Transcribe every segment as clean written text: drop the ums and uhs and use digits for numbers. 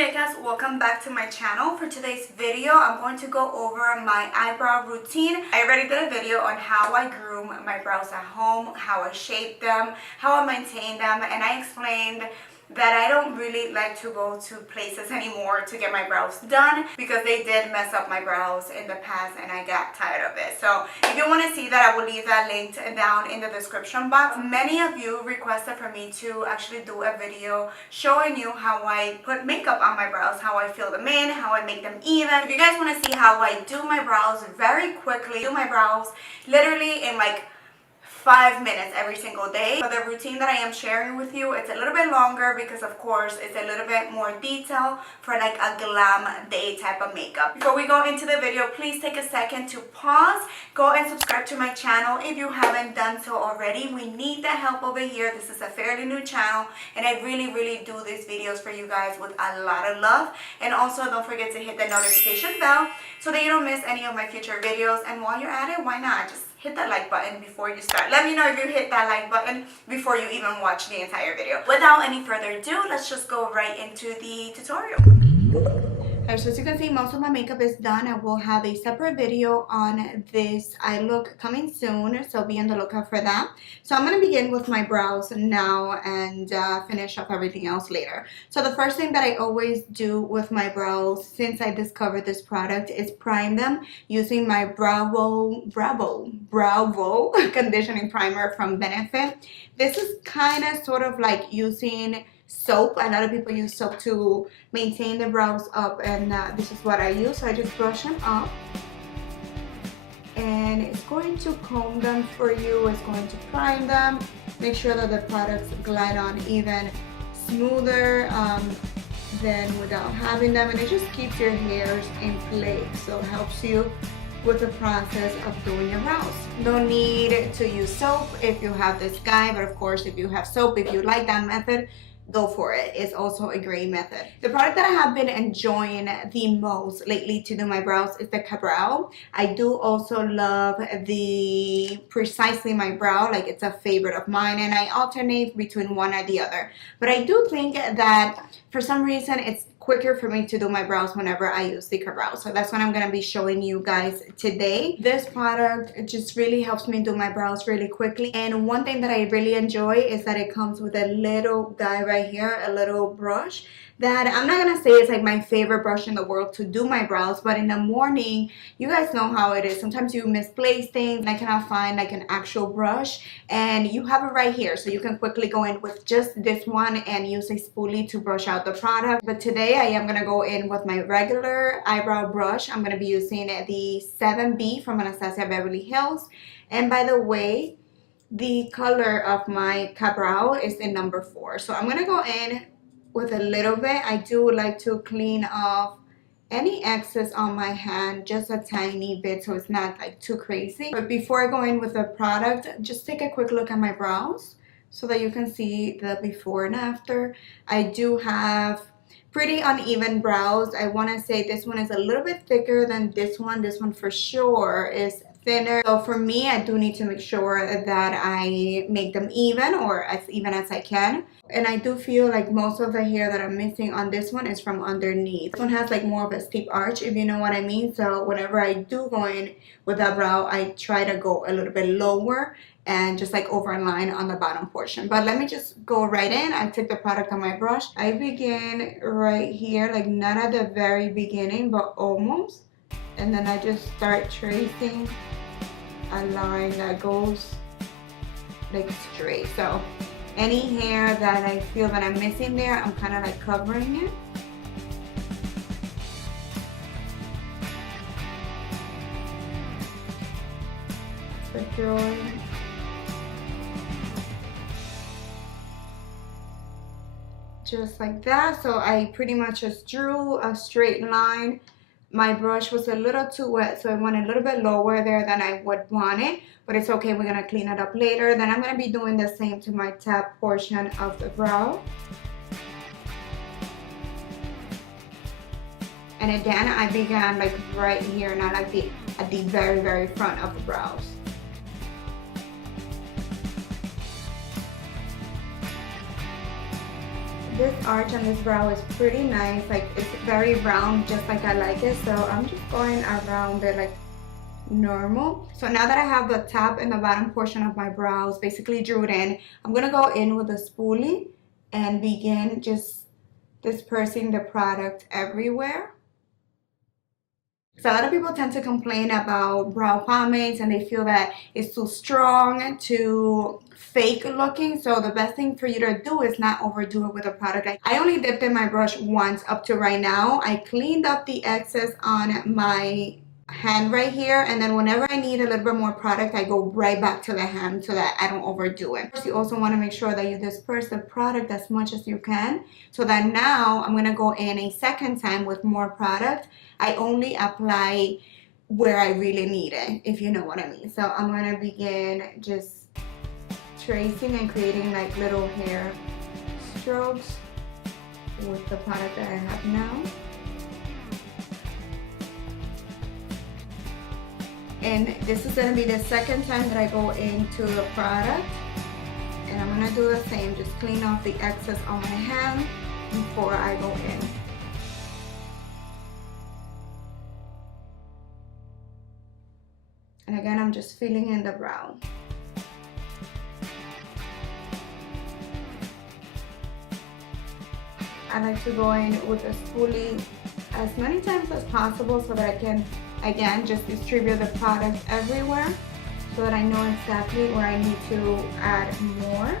muñecas, welcome back to my channel. For today's video, I'm going to go over my eyebrow routine. I already did a video on how I groom my brows at home, how I shape them, how I maintain them, and I explained that I don't really like to go to places anymore to get my brows done because they did mess up my brows in the past and I got tired of it. So if you want to see that, I will leave that linked down in the description box. Many of you requested for me to actually do a video showing you how I put makeup on my brows, how I fill them in, how I make them even. If you guys want to see how I do my brows very quickly, do my brows literally in like 5 minutes every single day. For the routine that I am sharing with you, it's a little bit longer because of course it's a little bit more detail for like a glam day type of makeup. Before we go into the video, please take a second to pause, go and subscribe to my channel if you haven't done so already. We need the help over here. This is a fairly new channel and I really do these videos for you guys with a lot of love. And also don't forget to hit the notification bell so that you don't miss any of my future videos. And while you're at it, why not just hit that like button before you start. Let me know if you hit that like button before you even watch the entire video. Without any further ado, let's just go right into the tutorial. So as you can see, most of my makeup is done. I will have a separate video on this eye look coming soon, so be on the lookout for that. So I'm going to begin with my brows now and finish up everything else later. So the first thing that I always do with my brows since I discovered this product is prime them using my Bravo conditioning primer from Benefit. This is kind of sort of like using soap. A lot of people use soap to maintain the brows up, and this is what I use. So I just brush them up and it's going to comb them for you. It's going to prime them, make sure that the products glide on even smoother than without having them, and it just keeps your hairs in place, so it helps you with the process of doing your brows. No need to use soap if you have this guy, but of course if you have soap, if you like that method, go for it. It's also a great method. The product that I have been enjoying the most lately to do my brows is the KaBrow. I do also love the Precisely My Brow, like it's a favorite of mine, and I alternate between one or the other. But I do think that for some reason it's quicker for me to do my brows whenever I use the KaBrow. So that's what I'm going to be showing you guys today. This product just really helps me do my brows really quickly. And one thing that I really enjoy is that it comes with a little guy right here, a little brush that I'm not gonna say it's like my favorite brush in the world to do my brows, but in the morning, you guys know how it is. Sometimes you misplace things and I cannot find like an actual brush, and you have it right here. So you can quickly go in with just this one and use a spoolie to brush out the product. But today I am gonna go in with my regular eyebrow brush. I'm gonna be using the 7B from Anastasia Beverly Hills. And by the way, the color of my KaBrow is in number 4. So I'm gonna go in with a little bit. I do like to clean off any excess on my hand, just a tiny bit, so it's not like too crazy. But before I go in with the product, just take a quick look at my brows so that you can see the before and after. I do have pretty uneven brows. I want to say this one is a little bit thicker than this one. This one for sure is thinner. So for me, I do need to make sure that I make them even, or as even as I can. And I do feel like most of the hair that I'm missing on this one is from underneath. This one has like more of a steep arch, if you know what I mean. So whenever I do go in with that brow, I try to go a little bit lower and just like overline on the bottom portion. But let me just go right in. I take the product on my brush. I begin right here, like not at the very beginning, but almost. And then I just start tracing a line that goes like straight. So any hair that I feel that I'm missing there, I'm kind of like covering it. So drawing. Just like that. So I pretty much just drew a straight line. My brush was a little too wet, so I went a little bit lower there than I would want it, but it's okay, we're gonna clean it up later. Then I'm gonna be doing the same to my top portion of the brow. And again, I began like right here, not like at the very front of the brows. This arch on this brow is pretty nice. Like, it's very round, just like I like it. So I'm just going around it like normal. So now that I have the top and the bottom portion of my brows basically drew it in, I'm gonna go in with a spoolie and begin just dispersing the product everywhere. So a lot of people tend to complain about brow pomades and they feel that it's too strong, too fake looking. So the best thing for you to do is not overdo it with a product. I only dipped in my brush once up to right now. I cleaned up the excess on my hand right here, and then whenever I need a little bit more product, I go right back to the hand so that I don't overdo it. You also want to make sure that you disperse the product as much as you can, so that now I'm going to go in a second time with more product. I only apply where I really need it, if you know what I mean. So I'm going to begin just tracing and creating like little hair strokes with the product that I have now. And this is going to be the second time that I go into the product. And I'm going to do the same, just clean off the excess on my hand before I go in. And again, I'm just filling in the brow. I like to go in with a spoolie as many times as possible so that I can, again, just distribute the product everywhere so that I know exactly where I need to add more.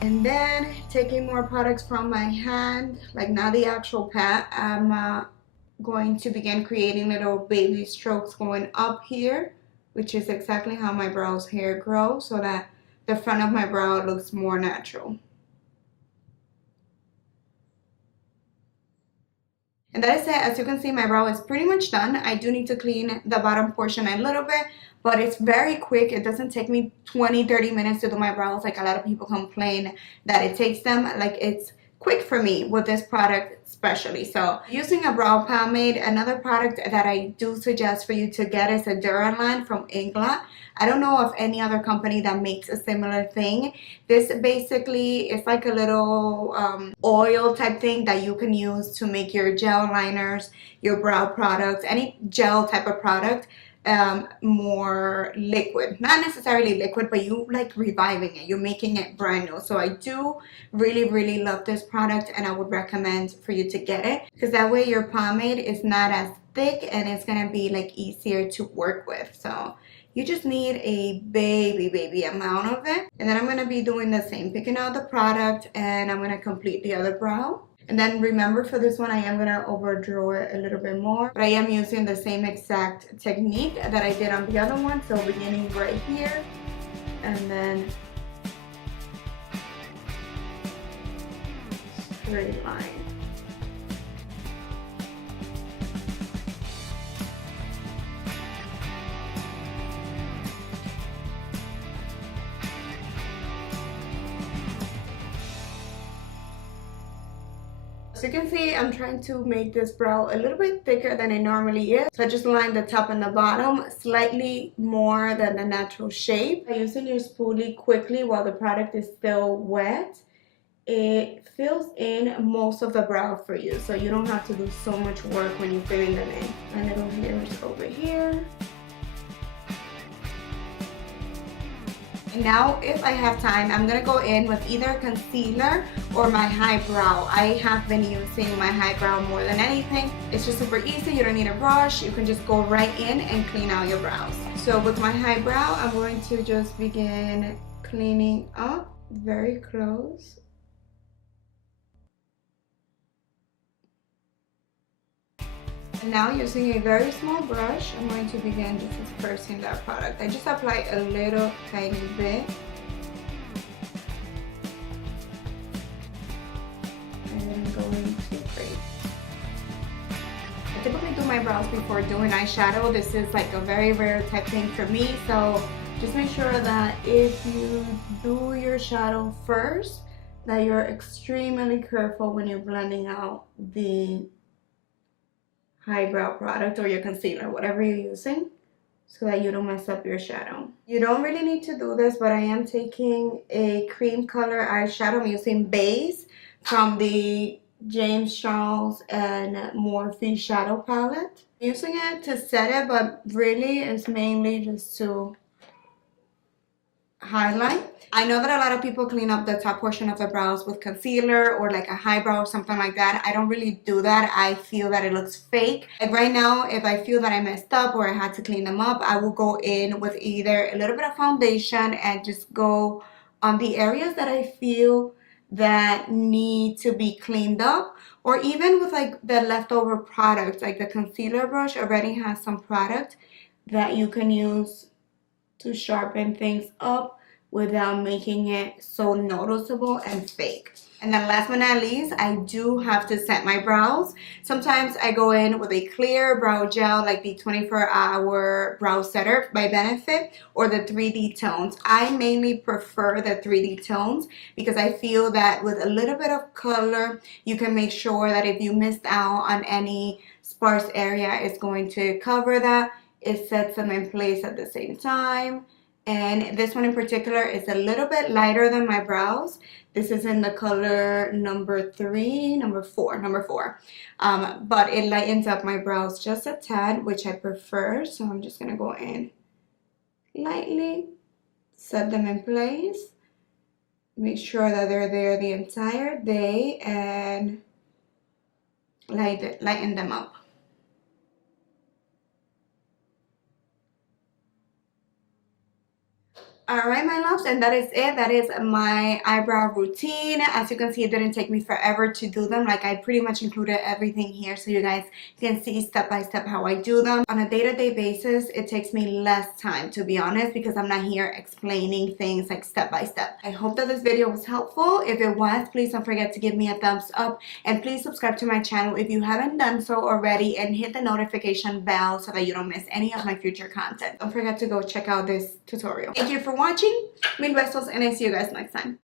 And then taking more products from my hand, like not the actual pad, I'm going to begin creating little baby strokes going up here, which is exactly how my brows hair grows, so that the front of my brow looks more natural. And that is it. As you can see, my brow is pretty much done. I do need to clean the bottom portion a little bit, but it's very quick. It doesn't take me 20-30 minutes to do my brows like a lot of people complain that it takes them. Like, it's quick for me with this product especially. So using a brow pomade, another product that I do suggest for you to get is a Duraline from Ingla. I don't know of any other company that makes a similar thing. This basically is like a little oil type thing that you can use to make your gel liners, your brow products, any gel type of product more liquid. Not necessarily liquid, but you like reviving it, you're making it brand new. So I do really love this product, and I would recommend for you to get it, because that way your pomade is not as thick and it's gonna be like easier to work with. So you just need a baby amount of it. And then I'm gonna be doing the same, picking out the product, and I'm gonna complete the other brow. And then remember, for this one I am gonna overdraw it a little bit more, but I am using the same exact technique that I did on the other one. So beginning right here, and then straight line. So you can see I'm trying to make this brow a little bit thicker than it normally is. So I just lined the top and the bottom slightly more than the natural shape. By using your spoolie quickly while the product is still wet, it fills in most of the brow for you. So you don't have to do so much work when you're filling them in. My little hairs over here. And now, if I have time, I'm gonna go in with either concealer or my highbrow. I have been using my highbrow more than anything. It's just super easy. You don't need a brush. You can just go right in and clean out your brows. So with my highbrow, I'm going to just begin cleaning up very close. And now, using a very small brush, I'm going to begin just dispersing that product. I just apply a little tiny bit. And then going to crease. I typically do my brows before doing eyeshadow. This is like a very rare type thing for me. So just make sure that if you do your shadow first, that you're extremely careful when you're blending out the highbrow product or your concealer, whatever you're using, so that you don't mess up your shadow. You don't really need to do this, but I am taking a cream color eyeshadow. I'm using Base from the James Charles and Morphe shadow palette. I'm using it to set it, but really it's mainly just to highlight. I know that a lot of people clean up the top portion of the brows with concealer or like a highbrow or something like that. I don't really do that. I feel that it looks fake. Like right now, if I feel that I messed up or I had to clean them up, I will go in with either a little bit of foundation and just go on the areas that I feel that need to be cleaned up, or even with like the leftover product, like the concealer brush already has some product that you can use to sharpen things up without making it so noticeable and fake. And then last but not least, I do have to set my brows. Sometimes I go in with a clear brow gel like the 24-hour brow setter by Benefit or the 3D tones. I mainly prefer the 3D tones because I feel that with a little bit of color, you can make sure that if you missed out on any sparse area, it's going to cover that. It sets them in place at the same time. And this one in particular is a little bit lighter than my brows. This is in the color number 4. But it lightens up my brows just a tad, which I prefer. So I'm just gonna go in lightly, set them in place, make sure that they're there the entire day, and lighten them up. Alright my loves, and that is it. That is my eyebrow routine. As you can see, it didn't take me forever to do them. Like I pretty much included everything here so you guys can see step by step how I do them. On a day-to-day basis, it takes me less time, to be honest, because I'm not here explaining things like step by step. I hope that this video was helpful. If it was, please don't forget to give me a thumbs up, and please subscribe to my channel if you haven't done so already, and hit the notification bell so that you don't miss any of my future content. Don't forget to go check out this tutorial. Thank you for watching. Mil besos, and I see you guys next time.